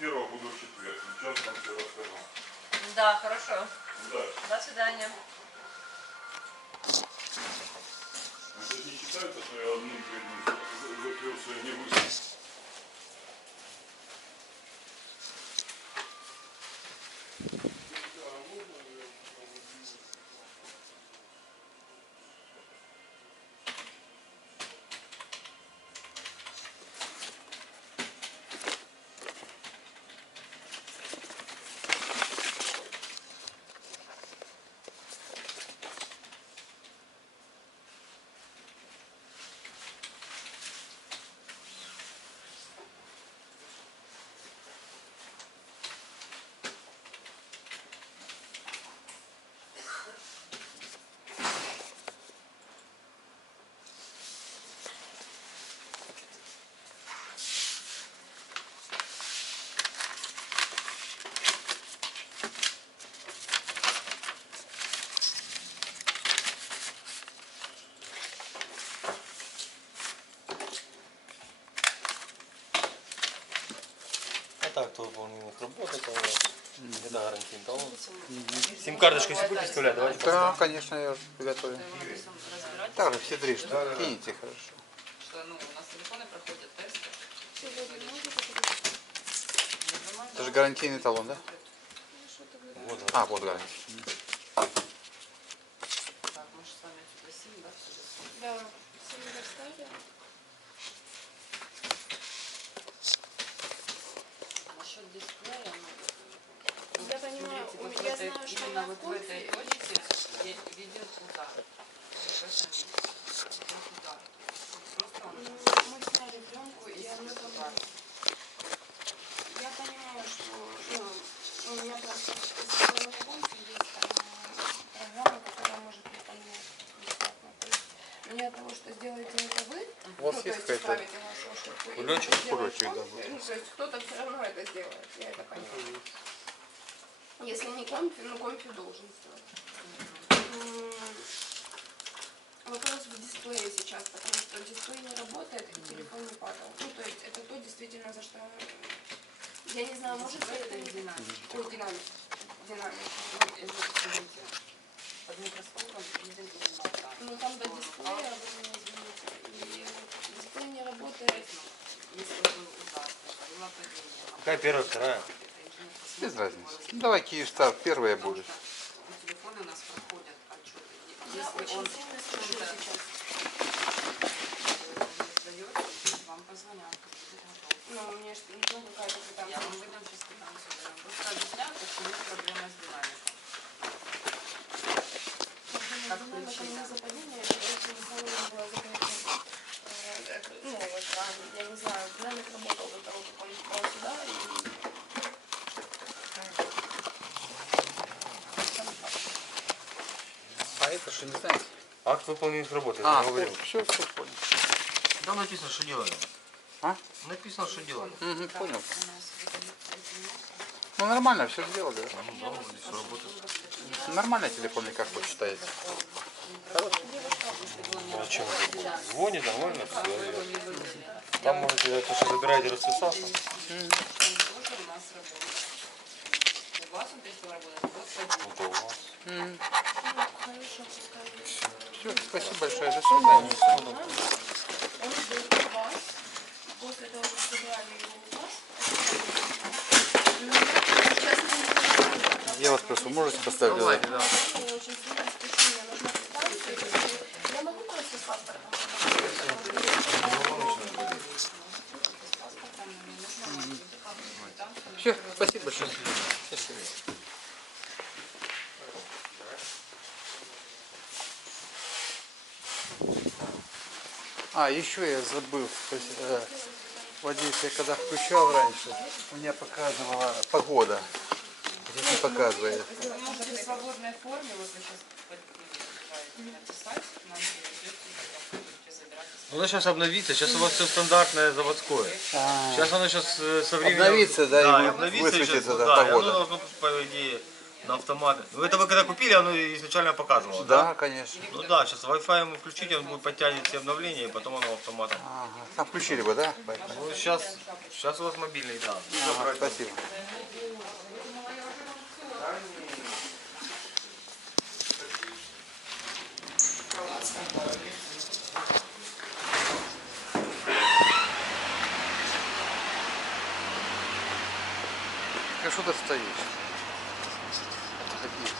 31-го буду в четверг. Сейчас вам все расскажу. Да, хорошо. Да. До свидания. Это не считается, что я одну закрылся и не вышел. Так, то выполнение работы, это гарантийный талон. Сим-карточку если будете вставлять, давайте. Да, конечно, я приготовлю. Так же все три штуки. Кинете хорошо. Что, ну, у нас телефоны проходят тесты. Это же гарантийный талон, да? Вот, А, вот гарантия. Так, мы же с вами отсюда сим, да, все доступно. Да, сим доставили. Насчет дисплея, ну, Я понимаю, смотрите, я знаю, что именно на вот в этой точке виден удар. В этом месте. Идет удар. Просто он мы сняли пленку, и есть оно там... удар. Я понимаю, что у меня просто на компе есть программа, которая может выполнять бесплатно. То есть мне от того, что сделаете это вы, У вас ну, то есть есть какая-то исправите вашу ошибку, и кулечек, кто-то сделает кулечек, да, компе, ну, то есть кто-то все равно это сделает, я это понимаю. Если не компи, ну компи должен сделать. Вопрос в дисплее сейчас, потому что дисплей не работает и телефон не падал. Ну, то есть это то действительно, за что... Я не знаю, может быть, это не динамик. Ой, динамик. Динамик. Под микроскопом виден удар. Ну, там до дисплея, вы меня извините. И дисплей не работает. Если был удар, было падение. Какая первая, вторая? Без разницы. Ну, давай Киевстар, первая будет. Телефоны у нас проходят отчеты. Я Если очень он сильно спешу что-то сейчас. сдает, вам позвонят. Ну, у меня что нужна какая-то Я квитанция. вам выдам сейчас квитанцию. Просто объясняю, почему проблема с динамиком. Как Динамик это причина? не западение, это очень сложно было закрыть. Ну, экран, я не знаю, динамик работал до того, как он попал сюда, и... А это что, не знаете? Акт выполнения работы, я А, же говорил. все понял. Там написано, что делали. А? Написано, что делали. Угу, понял. У нас Ну, нормально, все сделали, да? Ну да, вот здесь работает. Нормально телефон, как вы считаете? Ну, а чем это? Звонит, нормально, все. Там можете, это что забираете, расписаться. тоже у нас работает. У вас он перестал работать, вот Это у вас. Ну, хорошо, пускай. Все, спасибо большое, до свидания. Он был у вас, после того, как забрали его у вас, сейчас Я вас прошу, можете поставить? Да. я очень сильно спешу, мне нужно квитанцию. Я могу просто с паспортом? Все, спасибо большое. Счастливо. А, еще я забыл. То есть, вот здесь я когда включал раньше, у меня показывала погода. Здесь не показывает. Вы можете в свободной форме, вот вы сейчас написать, нам будете забирать. Ну, она сейчас обновится, сейчас у вас все стандартное заводское. Сейчас оно сейчас со временем... Обновится, да, и обновится высветится, сейчас, да, да, и оно погода. должно, по идее, на автоматы. Ну это вы когда купили, оно изначально показывало, да? Да, конечно. Ну да, сейчас Wi-Fi ему включить, он будет подтягивать все обновления, и потом оно автоматом. Ага. Там включили бы, да? Ну сейчас у вас мобильный, да. Ага, спасибо. А что ты стоишь? Какие?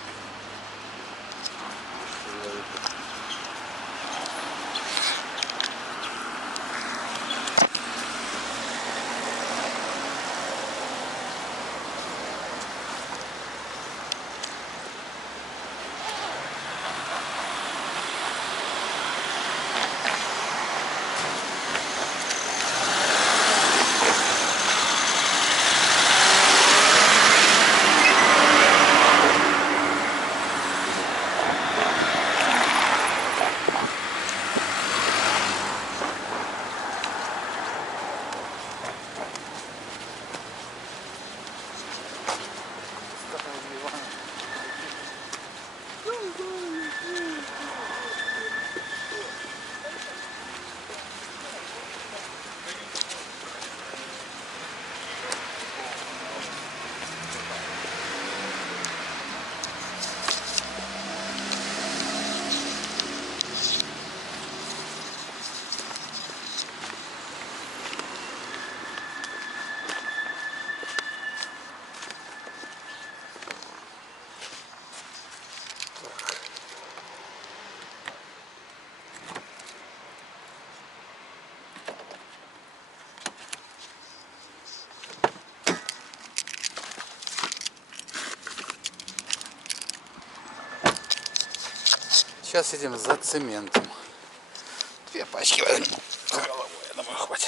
Сейчас идем за цементом. 2 пачки возьму. С головой, я думаю, хватит.